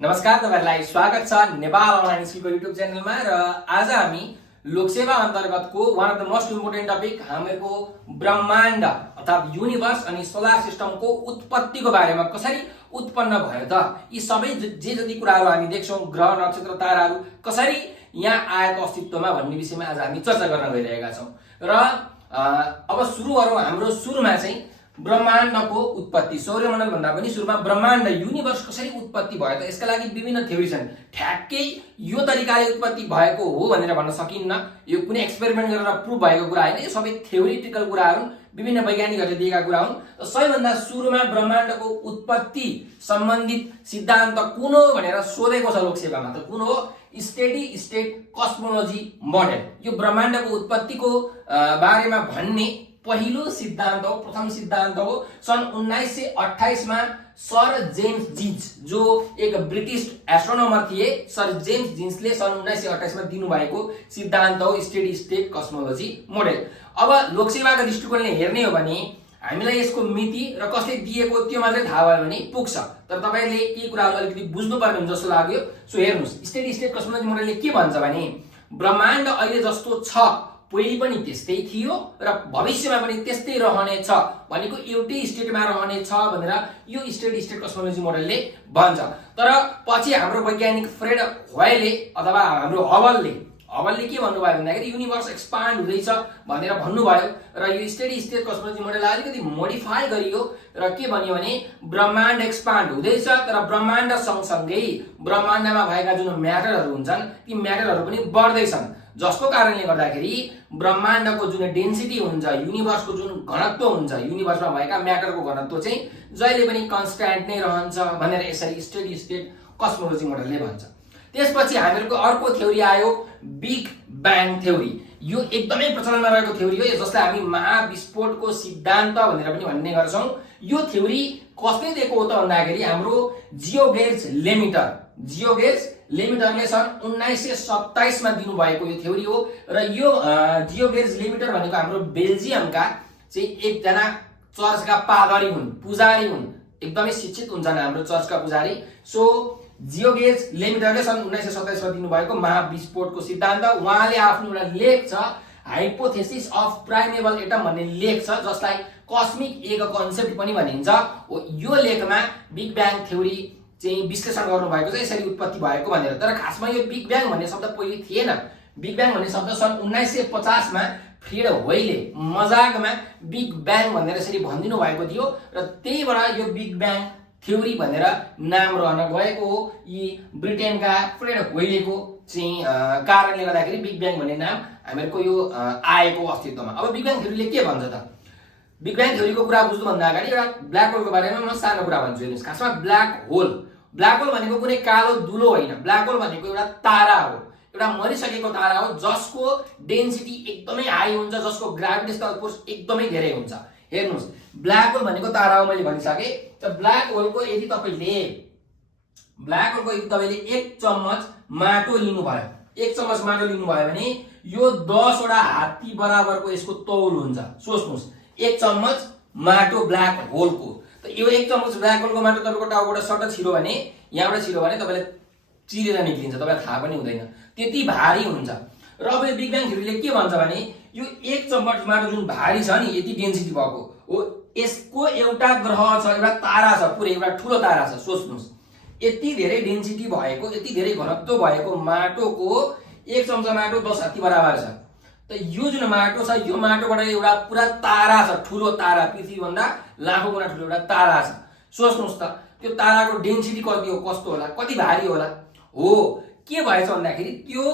नमस्कार, तपाईहरुलाई स्वागत छ नेपाल अनलाइन स्कुलको युट्युब च्यानलमा। र आज हामी लोकसेवा अन्तर्गतको one of the most important topic हामीको ब्रह्माण्ड अर्थात युनिभर्स अनि सोलर सिस्टमको उत्पत्तिको बारेमा कसरी उत्पन्न भयो त, यी सबै जे जति कुराहरू हामी देख्छौं, ग्रह नक्षत्र ताराहरू कसरी यहाँ आएको अस्तित्वमा भन्ने विषयमा आज हामी चर्चा गर्न गइरहेका छौं। र अब सुरु गरौँ। हाम्रो सुरुमा चाहिँ ब्रह्माण्डको उत्पत्ति, सौर्यमण्डल भन्दा पनि सुरुमा ब्रह्माण्ड युनिभर्स कसरी उत्पत्ति भयो त, यसका लागि विभिन्न थ्योरी छन्। ठ्याक्कै यो तरिकाले उत्पत्ति भएको हो भनेर भन्न सकिन्न, यो कुनै एक्सपेरिमेन्ट गरेर प्रुभ भएको कुरा हैन, यो सबै थ्योरिटिकल कुराहरू विभिन्न वैज्ञानिकहरूले दिएका कुरा हुन्। सबैभन्दा सुरुमा ब्रह्माण्डको उत्पत्ति सम्बन्धित सिद्धान्त कुन हो भनेर सोधेको छ लोकसेवामा। त कुन हो? Steady state cosmology model. यो ब्रह्माण्डको उत्पत्तिको बारेमा भन्ने पहिलो सिद्धान्त हो, प्रथम सिद्धान्त हो। सन् 1928 मा सर जेम्स जिन्स, जो एक ब्रिटिश एस्ट्रोनोमर थिए, सर जेम्स जिन्सले सन् 1928 मा दिनुभएको सिद्धान्त हो स्टेडी स्टेट कस्मोलोजी मोडेल। अब लोकसेवाको दृष्टिकोणले हेर्ने हो भने हामीलाई यसको मिति र कसले दिएको त्यो मात्रै थाहा भयो भने पुग्छ। तर तपाईहरुले के कुराहरू अलिकति बुझ्नुपर्ने हुन्छ जस्तो लाग्यो। सो हेर्नुस्, स्टेडी स्टेट कस्मोलोजी मोडेलले के भन्छ भने ब्रह्माण्ड अहिले जस्तो छ पहिले पनि त्यस्तै थियो र भविष्यमा पनि त्यस्तै रहनेछ भनेको एउटै स्टेटमा रहनेछ भनेर यो स्टेडी स्टेट कस्मोलोजी मोडेलले भन्छ। तर पछि हाम्रो वैज्ञानिक फ्रेड होयलले अथवा हाम्रो हबलले के भन्नुभयो भन्दाखेरि युनिभर्स एक्सपान्ड हुँदैछ भनेर भन्नुभयो र यो स्टेडी स्टेट कस्मोलोजी मोडेललाई अलिकति मोडिफाई गरियो र के भन्यो भने ब्रह्माण्ड एक्सपान्ड हुँदैछ, तर ब्रह्माण्ड सँगसँगै ब्रह्माण्डमा भएका जुन म्याटरहरू हुन्छन् ती म्याटरहरू पनि बढ्दैछन्, जसको कारणले गर्दाखेरि ब्रह्माण्डको जुन डेन्सिटी हुन्छ, युनिभर्सको जुन घनत्व हुन्छ, युनिभर्समा भएका म्याटरको घनत्व चाहिँ जहिले पनि कन्स्ट्यान्ट नै रहन्छ भनेर यसरी स्टेडी स्टेट कस्मोलोजी मोडेलले भन्छ। त्यसपछि हामीहरूको अर्को थ्योरी आयो बिग ब्याङ थ्योरी। यो एकदमै प्रचलनमा रहेको थ्योरी हो, जसलाई हामी महाविस्फोटको सिद्धान्त भनेर पनि भन्ने गर्छौं। यो थ्योरी कसले दिएको हो त भन्दाखेरि हाम्रो जियोगेर्स लेमिटरले सन् 1927 मा दिनुभएको यो थ्योरी हो। र यो जियोगेर्स लेमिटर भनेको हाम्रो बेल्जियमका चाहिँ एकजना चर्चका पादरी हुन्, पुजारी हुन्, एकदमै शिक्षित हुन्छन् हाम्रो चर्चका पुजारी। सो जियोगेर्स लेमिटरले सन् 1927 मा दिनुभएको महाविस्फोटको सिद्धान्त, उहाँले आफ्नो एउटा लेख छ हाइपोथेसिस अफ प्राइमेबल एटम भन्ने लेख छ, जसलाई कस्मिक एग कन्सेप्ट पनि भनिन्छ। यो लेखमा बिग ब्याङ थ्योरी चाहिँ विश्लेषण गर्नु भएको छ, यसरी उत्पत्ति भएको भनेर। तर खासमा यो बिग ब्याङ भन्ने शब्द पहिले थिएन। बिग ब्याङ भन्ने शब्द सन् 1950 मा फ्रेड होयलले मजाकमा बिग ब्याङ भनेर यसरी भनिदिनु भएको थियो र त्यहीबाट यो बिग ब्याङ थ्योरी भनेर नाम रहन गएको हो। यी ब्रिटेनका फ्रेड होयलेको चाहिँ कारणले गर्दाखेरि बिग ब्याङ भन्ने नाम हामीहरूको यो आएको अस्तित्वमा। अब बिग ब्याङ थ्योरीले के भन्छ त? बिग ब्याङ थ्योरीको कुरा बुझ्नुभन्दा अगाडि एउटा ब्ल्याक होलको बारेमा म सानो कुरा भन्छु। हेर्नुस्, खासमा ब्ल्याक होल भनेको कुनै कालो दुलो होइन। ब्ल्याक होल भनेको एउटा तारा हो, एउटा मरिसकेको तारा हो, जसको डेन्सिटी एकदमै हाई हुन्छ, जसको ग्राभिटेशनल फोर्स एकदमै धेरै हुन्छ। हेर्नुस्, ब्ल्याक होल भनेको तारा हो, मैले भनिसके। त ब्ल्याक होलको यदि तपाईले 1 चम्मच माटो लिनुभयो, 1 चम्मच माटो लिनुभयो भने यो 10 वटा हात्ती बराबरको यसको तौल हुन्छ। सोच्नुस्, 1 चम्मच माटो ब्ल्याक होलको। त यो 1 चम्मच ब्ल्याक होलको माटो तपाईको टाउकोबाट सट्ट छिरो भने, यहाँबाट छिरो भने तपाईलाई चिरेर निक्लिन्छ, तपाईलाई थाहा पनि हुँदैन, त्यति भारी हुन्छ। र अब यो बिग ब्याङ थ्योरीले के भन्छ भने यो 1 चम्मच माटो जुन भारी छ नि, यति डेन्सिटी भएको हो, यसको एउटा ग्रह छ, एउटा तारा छ, पुरै एउटा ठुलो तारा छ। सोच्नुस्, यति धेरै डेन्सिटी भएको, यति धेरै घनत्व भएको माटोको 1 चम्चा माटो 10 हात्ती बराबर छ। त यो जुन माटो छ, यो माटोबाट एउटा पुरा तारा छ, ठुलो तारा, पृथ्वी भन्दा लाखौं गुणा ठुलो एउटा तारा छ। सोच्नुस् त त्यो ताराको डेन्सिटी कति हो, कस्तो होला, कति भारी होला। हो, के भएछ भन्दाखेरि त्यो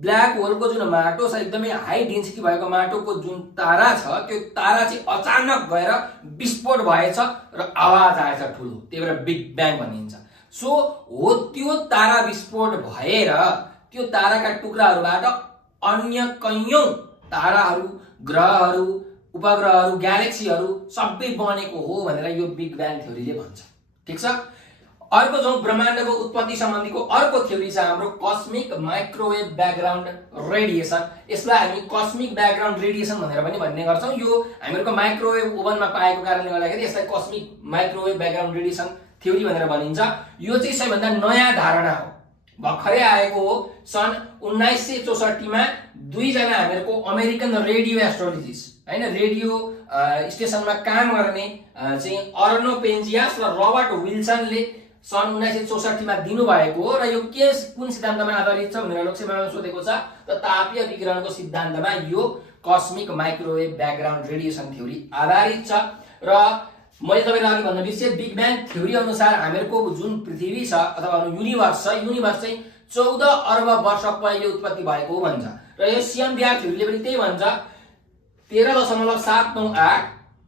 ब्ल्याक होलको जुन माटो छ, एकदमै हाई डेन्सिटी भएको माटोको जुन तारा छ, त्यो तारा चाहिँ अचानक गएर विस्फोट भएछ र आवाज आएछ ठुलो, त्यही भएर बिग ब्याङ भनिन्छ। सो हो, त्यो तारा विस्फोट भएर त्यो ताराका टुक्राहरूबाट अन्य कैयौं ताराहरू, ग्रहहरू, उपग्रहहरू, ग्यालेक्सीहरू सबै बनेको हो भनेर यो बिग ब्याङ थ्योरीले भन्छ। ठीक छ। अर्को जो ब्रह्माण्डको उत्पत्ति सम्बन्धीको अर्को थ्योरी छ हाम्रो कस्मिक माइक्रोवेभ ब्याकग्राउन्ड रेडिएसन। यसलाई हामी कस्मिक ब्याकग्राउन्ड रेडिएसन भनेर पनि भन्ने गर्छौं। यो हामीहरूको माइक्रोवेभ ओभनमा पाएको कारणले गर्दाखेरि यसलाई cosmic microwave background radiation theory भनेर भनिन्छ। यो चाहिँ सबैभन्दा नयाँ धारणा हो, भर्खरै आएको हो। सन् 1964 मा दुईजना हामीहरूको अमेरिकन रेडियो एस्ट्रोलोजिस्ट हैन, रेडियो स्टेसनमा काम गर्ने चाहिँ अर्नो पेन्जियास र रबर्ट विल्सनले सन् 1964 मा दिनुभएको हो। र यो कुन सिद्धान्तमा आधारित छ भनेर लोकसेवामा सोधेको छ। त तापीय विकिरणको सिद्धान्तमा यो cosmic microwave background radiation theory आधारित छ। र मैले तपाईलाई अघि भन्न बिर्सेँ, बिग ब्याङ थ्योरी अनुसार हामीहरूको जुन पृथ्वी छ अथवा युनिभर्स छ, युनिभर्स चाहिँ 14 अर्ब वर्ष पहिले उत्पत्ति भएको हो भन्छ। र यो सिएमबीआर थ्योरीले पनि त्यही भन्छ। 13.798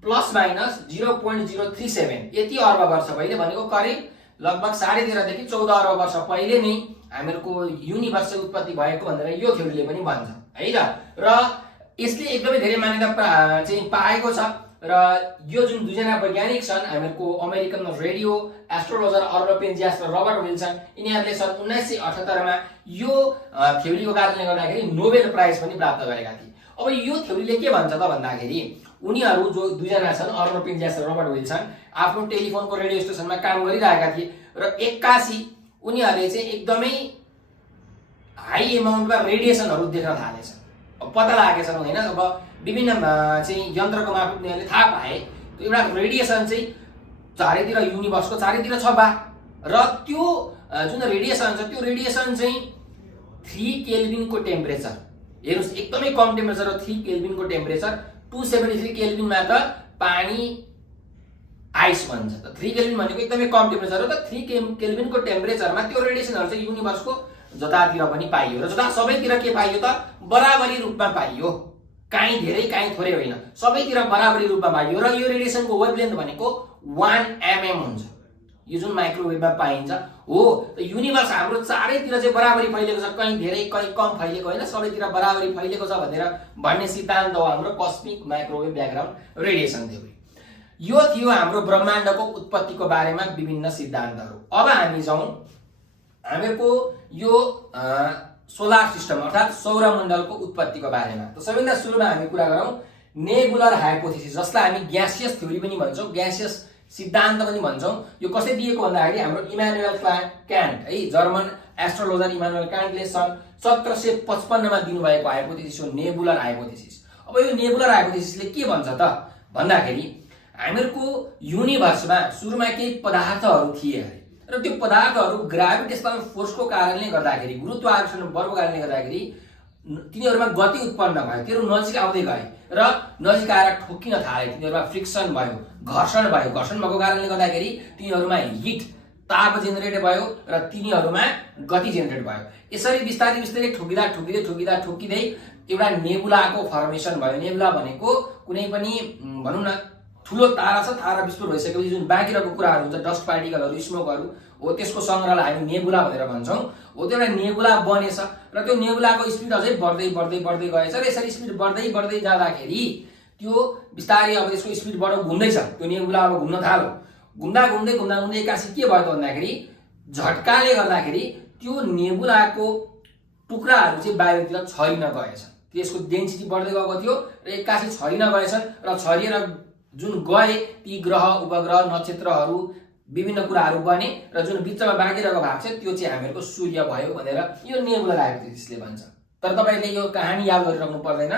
प्लस माइनस 0.037 यति अर्ब वर्ष पहिले, भनेको करिब लगभग 13.5 देखि 14 अर्ब वर्ष पहिले नै हामीहरूको युनिभर्स चाहिँ उत्पत्ति भएको भनेर यो थ्योरीले पनि भन्छ है त। र यसले एकदमै धेरै मान्यता चाहिँ पाएको छ। र यो जुन दुईजना वैज्ञानिक छन् हामीहरूको अमेरिकन रेडियो एस्ट्रोलोजर अर्नो पेन्जियास र रबर्ट विल्सन, यिनीहरूले सन् 1978 मा यो थ्योरीको कारणले गर्दाखेरि नोबेल प्राइज पनि प्राप्त गरेका थिए। अब यो थ्योरीले के भन्छ त भन्दाखेरि, उनीहरू जो दुईजना छन् अर्नो पेन्जियास र रबर्ट विल्सन आफ्नो टेलिफोनको रेडियो स्टेसनमा काम गरिरहेका थिए र एक्कासी उनीहरूले चाहिँ एकदमै हाई एमाउन्टमा रेडिएसनहरू देख्न थालेछन्। पत्ता लागेछन् होइन, अब विभिन्न चाहिँ यन्त्रको मार्फत उनीहरूले थाहा पाए एउटा रेडिएसन चाहिँ चारैतिर युनिभर्सको चारैतिर छ बा। र त्यो जुन रेडिएसन छ त्यो रेडिएसन चाहिँ 3 केल्भिनको टेम्परेचर, हेर्नुस् एकदमै कम टेम्परेचर, 3 केल्भिनको टेम्परेचर, 273 केल्भिनमा त पानी आइस भन्छ। त 3 केल्भिन भनेको एकदमै कम टेम्परेचर हो। त 3 केल्भिनको टेम्परेचरमा त्यो रेडिएसनहरू चाहिँ युनिभर्सको जतातिर पनि पाइयो। र जता सबैतिर के पाइयो त बराबरी रूपमा पाइयो, काहीँ धेरै काहीँ थोरै होइन, सबैतिर बराबरी रूपमा पाइयो। र यो रेडिएसनको वेभलेन्थ भनेको 1 mm हुन्छ, यो जुन माइक्रोवेभमा पाइन्छ हो। त युनिभर्स हाम्रो चारैतिर चाहिँ बराबरी फैलिएको छ, कहीँ धेरै कहीँ कम फैलिएको होइन, सबैतिर बराबरी फैलिएको छ भनेर भन्ने सिद्धान्त हो हाम्रो cosmic microwave background radiation theory. यो थियो हाम्रो ब्रह्माण्डको उत्पत्तिको बारेमा विभिन्न सिद्धान्तहरू। अब हामी जाउँ हामीहरूको यो सोलर सिस्टम अर्थात् सौरमण्डलको उत्पत्तिको बारेमा। त सबैभन्दा सुरुमा हामी कुरा गरौँ नेबुलर हाइपोथेसिस, जसलाई हामी ग्यासियस थ्योरी पनि भन्छौँ, ग्यासियस सिद्धान्त पनि भन्छौँ। यो कसले दिएको भन्दाखेरि हाम्रो इमानुएल क्यान्ट है, जर्मन एस्ट्रोलोजर इमानुएल क्यान्टले सन् 1755 मा दिनुभएको हाइपोथेसिस हो नेबुलर हाइपोथेसिस। अब यो नेबुलर हाइपोथेसिसले के भन्छ त भन्दाखेरि हामीहरूको युनिभर्समा सुरुमा केही पदार्थहरू थिए अरे, र त्यो पदार्थहरू ग्राभिटेसनल फोर्सको कारणले गर्दाखेरि, गुरुत्वाकर्षण बलको कारणले गर्दाखेरि तिनीहरूमा गति उत्पन्न भयो, तिनीहरू नजिक आउँदै गए र नजिक आएर ठोकिन थाले, तिनीहरूमा फ्रिक्सन भयो, घर्षण भयो। घर्षण भएको कारणले गर्दाखेरि तिनीहरूमा हिट ताप जेनेरेट भयो र तिनीहरूमा गति जेनेरेट भयो। यसरी बिस्तारै बिस्तारै ठोकिँदा ठोकिँदै ठोकिँदा ठोकिँदै एउटा नेबुलाको फर्मेसन भयो। नेबुला भनेको कुनै पनि भनौँ न ठुलो तारा छ, तारा विस्फोट भइसकेपछि जुन बाँकी रहेको कुराहरू हुन्छ, डस्ट पार्टिकलहरू, स्मोकहरू हो, त्यसको सङ्ग्रहलाई हामी नेबुला भनेर भन्छौँ हो। त्यो एउटा नेबुला बनेछ र त्यो नेबुलाको स्पिड अझै बढ्दै बढ्दै बढ्दै गएछ र यसरी स्पिड बढ्दै बढ्दै जाँदाखेरि त्यो बिस्तारै अब त्यसको स्पिड घुम्दैछ, त्यो नेबुला अब घुम्न थाल्यो। घुम्दा घुम्दै घुम्दा घुम्दै एक्कासी के भयो त भन्दाखेरि झट्काले गर्दाखेरि त्यो नेबुलाको टुक्राहरू चाहिँ बाहिरतिर छरिन गएछ। त्यसको डेन्सिटी बढ्दै गएको थियो र एक्कासी छरिन गएछन् र छरिएर जुन गए ती ग्रह उपग्रह नक्षत्रहरू विभिन्न कुराहरू बने र जुन बिचमा बाँकी रहेको भाग छ त्यो चाहिँ हामीहरूको सूर्य भयो भनेर यो नेबुलर हाइपोथेसिसले भन्छ। तर तपाईँले यो कहानी याद गरिराख्नु पर्दैन,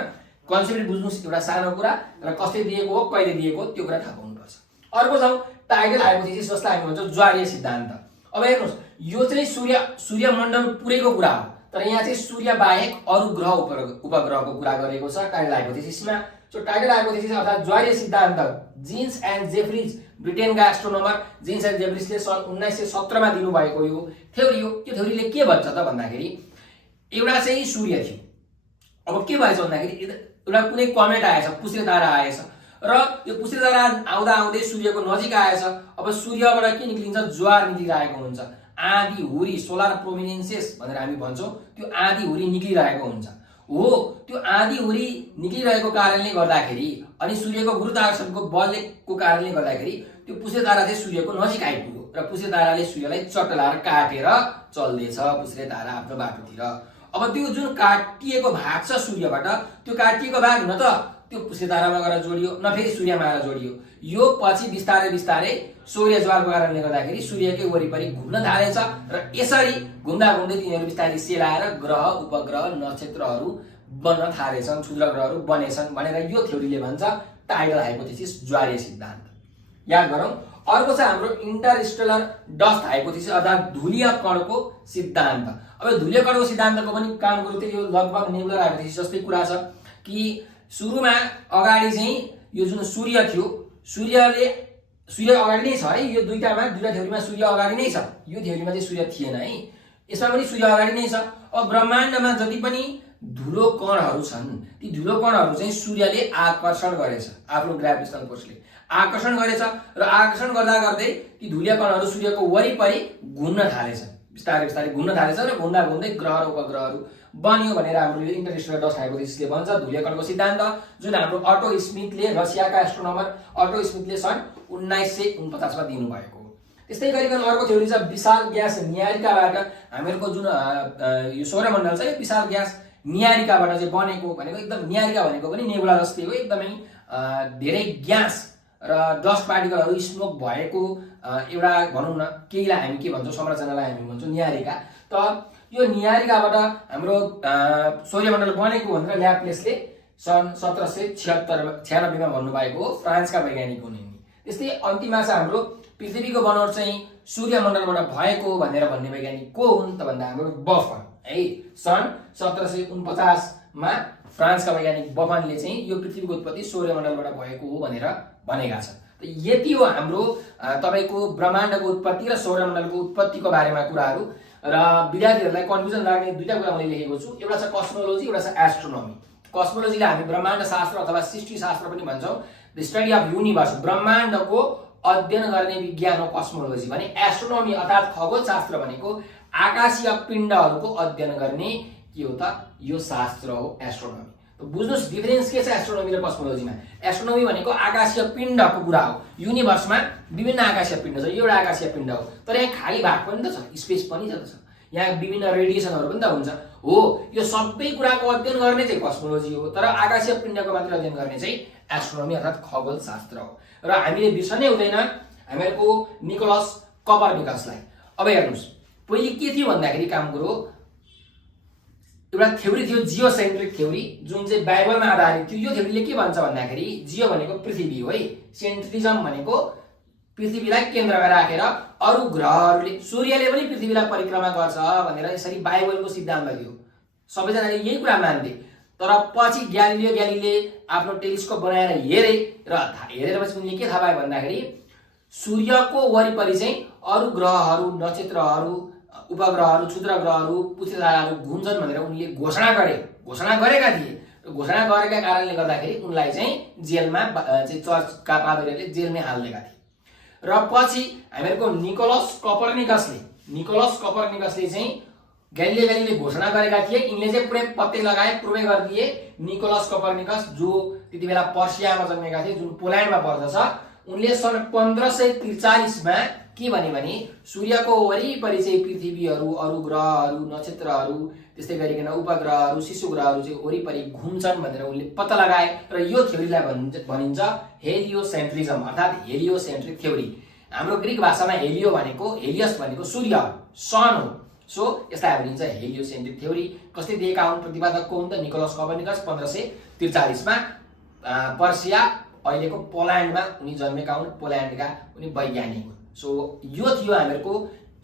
कन्सेप्ट बुझ्नुहोस् एउटा सानो कुरा र कसले दिएको हो कहिले दिएको हो त्यो कुरा थाहा पाउनुपर्छ। अर्को जाउँ टाइडल हाइपोथेसिस, जसलाई हामी भन्छौँ ज्वारीय सिद्धान्त। अब हेर्नुहोस् यो चाहिँ सूर्यमण्डल पुरैको कुरा हो, तर यहाँ चाहिँ सूर्य बाहेक अरू ग्रह उपग्रहको कुरा गरेको छ टाइडल हाइपोथेसिसमा। सो टाइडल हाइपोथेसिस अर्थात् ज्वारीय सिद्धान्त जिन्स एन्ड जेफ्रिज, ब्रिटेनका एस्ट्रोनोमर जिन्स एन्ड जेफ्रिजले सन् 1917 मा दिनुभएको यो थ्योरी हो। त्यो थ्योरीले के भन्छ त भन्दाखेरि एउटा चाहिँ सूर्य थियो, अब के भएछ भन्दाखेरि एउटा कुनै कमेट आएछ, पुष्रे तारा आएछ र यो पुष्रे तारा आउँदा आउँदै सूर्यको नजिक आएछ। अब सूर्यबाट के निक्लिन्छ, ज्वार निक्लिरहेको हुन्छ, आँधी हुरी, सोलर प्रोमिनेन्सेस भनेर हामी भन्छौँ, त्यो आँधी हुरी निक्लिरहेको हुन्छ हो। त्यो आँधी हुरी निक्लिरहेको कारणले गर्दाखेरि अनि सूर्यको गुरुत्वाकर्षणको बलको कारणले गर्दाखेरि त्यो पुष्रे तारा चाहिँ सूर्यको नजिक आइपुग्यो र पुष्रे ताराले सूर्यलाई चट्टलाएर काटेर चल्दैछ पुष्रे तारा आफ्नो बाटोतिर। अब त्यो जुन काटिएको भाग छ सूर्यबाट, त्यो काटिएको भाग न त त्यो पुष्रे तारामा गएर जोडियो न फेरि सूर्यमा आएर जोडियो, यो पछि बिस्तारै बिस्तारै सौर्य ज्वारको कारणले गर्दाखेरि सूर्यकै वरिपरि घुम्न थालेछ र यसरी घुम्दा घुम्दै तिनीहरू बिस्तारै सेलाएर ग्रह उपग्रह नक्षत्रहरू बन्न थालेछन्, क्षुद्र ग्रहहरू बनेछन् भनेर यो थ्योरीले भन्छ टाइडल हाइपोथेसिस, ज्वारीय सिद्धान्त। याद गरौँ। अर्को छ हाम्रो इन्टरस्टेलर डस्ट हाइपोथेसिस अर्थात् धुलीय कणको सिद्धान्त। अब धुलीय कणको सिद्धान्तको पनि काम गरौँ यो लगभग नेबुलर हाइपोथेसिस जस्तै कुरा छ कि सुरुमा अगाडि चाहिँ यो जुन सूर्य थियो, सूर्य अगाडि नै छ है, यो दुईटा थ्योरीमा सूर्य अगाडि नै छ, यो थ्योरीमा चाहिँ सूर्य थिएन है, यसमा पनि सूर्य अगाडि नै छ। अब ब्रह्माण्डमा जति पनि धुलो कणहरू छन् ती धुलो कणहरू चाहिँ सूर्यले आकर्षण गरेछ, आफ्नो ग्राभिटेसनल फोर्सले आकर्षण गरेछ र आकर्षण गर्दा गर्दै ती धुलीय कणहरू सूर्यको वरिपरि घुम्न थालेछन्, बिस्तारै बिस्तारै घुम्न थालेछ र घुम्दा घुम्दै ग्रह र उपग्रहहरू बन्यो भनेर हाम्रो इन्टरस्टेलर डस्ट हाइपोथेसिसले भन्छ। धुलीय कणको सिद्धान्त जुन हाम्रो अटो स्मिथले, रसियाका एस्ट्रोनोमर अटो स्मिथले सन् 1949 मा दिनुभएको। त्यस्तै गरिकन अर्को थ्योरी छ विशाल ग्यास न्यारिकाबाट हामीहरूको जुन यो सौरमण्डल छ यो विशाल ग्यास न्यारिकाबाट चाहिँ बनेको भनेको, एकदम न्यारिका भनेको पनि नेबुला जस्तै हो, एकदमै धेरै ग्यास र डस्ट पार्टिकलहरू स्मोक भएको एउटा भनौँ न केहीलाई हामी के भन्छौँ, संरचनालाई हामी भन्छौँ न्यारिका। त यो न्यारिकाबाट हाम्रो सौर्यमण्डल बनेको भनेर ल्याप्लेसले सन् 1796 मा भन्नुभएको हो, फ्रान्सका वैज्ञानिक हुन् यिनी। त्यस्तै अन्तिममा छ हाम्रो पृथ्वीको बनोट चाहिँ सूर्यमण्डलबाट भएको भनेर भन्ने वैज्ञानिक को हुन् त भन्दा हाम्रो बफन है, सन् 1749 मा फ्रान्सका वैज्ञानिक बफनले चाहिँ यो पृथ्वीको उत्पत्ति सौर्यमण्डलबाट भएको हो भनेर भनेका छन्। त यति हो हाम्रो तपाईको ब्रह्माण्डको उत्पत्ति र सौरमण्डलको उत्पत्तिको बारेमा कुराहरू। र विद्यार्थीहरूलाई कन्फ्युजन लाग्ने दुईटा कुरा मैले लेखेको छु, एउटा छ कस्मोलोजी, एउटा छ एस्ट्रोनोमी। कस्मोलोजीलाई हामी ब्रह्माण्ड शास्त्र अथवा सृष्टि शास्त्र पनि भन्छौँ, द स्टडी अफ युनिभर्स, ब्रह्माण्डको अध्ययन गर्ने विज्ञान हो कस्मोलोजी भने। एस्ट्रोनोमी अर्थात् खगोल शास्त्र भनेको आकाशीय पिण्डहरूको अध्ययन गर्ने के हो त, यो शास्त्र हो एस्ट्रोनोमी। बुझ्नुस् डिफरेन्स के छ एस्ट्रोनोमी र कस्मोलोजीमा। एस्ट्रोनोमी भनेको आकाशीय पिण्डको कुरा हो, युनिभर्समा विभिन्न आकाशीय पिण्ड छ, यो एउटा आकाशीय पिण्ड हो, तर यहाँ खाली भाग पनि त छ, स्पेस पनि छ, यहाँ विभिन्न रेडिएसनहरू पनि त हुन्छ हो, यो सबै कुराको अध्ययन गर्ने चाहिँ कस्मोलोजी हो, तर आकाशीय पिण्डको मात्र अध्ययन गर्ने चाहिँ एस्ट्रोनोमी अर्थात् खगोल शास्त्र हो। र हामीले बिर्सनै हुँदैन हामीहरूको निकोलस कपर्निकसलाई। अब हेर्नुहोस् पहिले के थियो भन्दाखेरि काम कुरो एउटा थ्योरी थियो जियोसेन्ट्रिक थ्योरी, जुन चाहिँ बाइबलमा आधारित थियो। यो थ्योरीले के भन्छ भन्दाखेरि जियो भनेको पृथ्वी हो है, सेन्ट्रिजम भनेको पृथ्वीलाई केन्द्रमा राखेर अरू ग्रहहरूले, सूर्यले पनि पृथ्वीलाई परिक्रमा गर्छ भनेर यसरी बाइबलको सिद्धान्त थियो, सबैजनाले यही कुरा मान्थे। तर पछि ग्यालिलियोले आफ्नो टेलिस्कोप बनाएर हेरेपछि उनले के थाहा पाए भन्दाखेरि सूर्यको वरिपरि चाहिँ अरू ग्रहहरू, नक्षत्रहरू, उपग्रहहरू, क्षुद्र ग्रहहरू, पृथ्वी ताराहरू घुम्छन् भनेर उनले घोषणा गरेका थिए। घोषणा गरेका कारणले गर्दाखेरि उनलाई चाहिँ जेलमा चाहिँ चर्चका पादरीहरूले जेलमै हालिदिएका थिए। र पछि हामीहरूको निकोलस कपर्निकसले चाहिँ ग्यालिलीले घोषणा गरेका थिए, यिनले चाहिँ पुरै पत्ते लगाए, प्रुभै गरिदिए। निकोलस कपर्निकस जो त्यति बेला पर्सियामा जन्मेका थिए, जुन पोल्यान्डमा पर्दछ, उनले सन् 1543 मा के भने सूर्यको वरिपरि चाहिँ पृथ्वीहरू, अरू ग्रहहरू, नक्षत्रहरू, त्यस्तै गरिकन उपग्रहहरू, शिशु ग्रहहरू चाहिँ वरिपरि घुम्छन् भनेर उनले पत्ता लगाए र यो थ्योरीलाई भनिन्छ हेलियोसेन्ट्रिजम अर्थात् हेलियोसेन्ट्रिक थ्योरी। हाम्रो ग्रीक भाषामा हेलियस भनेको सूर्य, सन हो, सो यसलाई भनिन्छ हेलियोसेन्ट्रिक थ्योरी। कसले दिएका हुन्, प्रतिपादक को हुन् त निकोलस कपर्निकस 1543 मा पर्सिया अहिलेको पोल्यान्डमा उनी जन्मेका हुन्, पोल्यान्डका उनी वैज्ञानिक हुन्। सो यो थियो हामीहरूको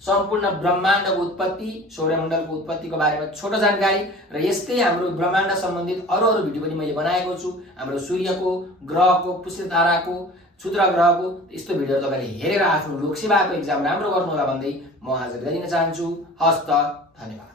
सम्पूर्ण ब्रह्माण्डको उत्पत्ति, सौरमण्डलको उत्पत्तिको बारेमा छोटो जानकारी। र यस्तै हाम्रो ब्रह्माण्ड सम्बन्धित अरू भिडियो पनि मैले बनाएको छु, हाम्रो सूर्यको, ग्रहको, पृथ्वी ताराको, क्षुद्र ग्रहको। यस्तो भिडियोहरू तपाईले हेरेर आफ्नो लोकसेवाको एक्जाम राम्रो गर्नु होला भन्दै म आज बिदा दिन चाहन्छु। हस्त, धन्यवाद।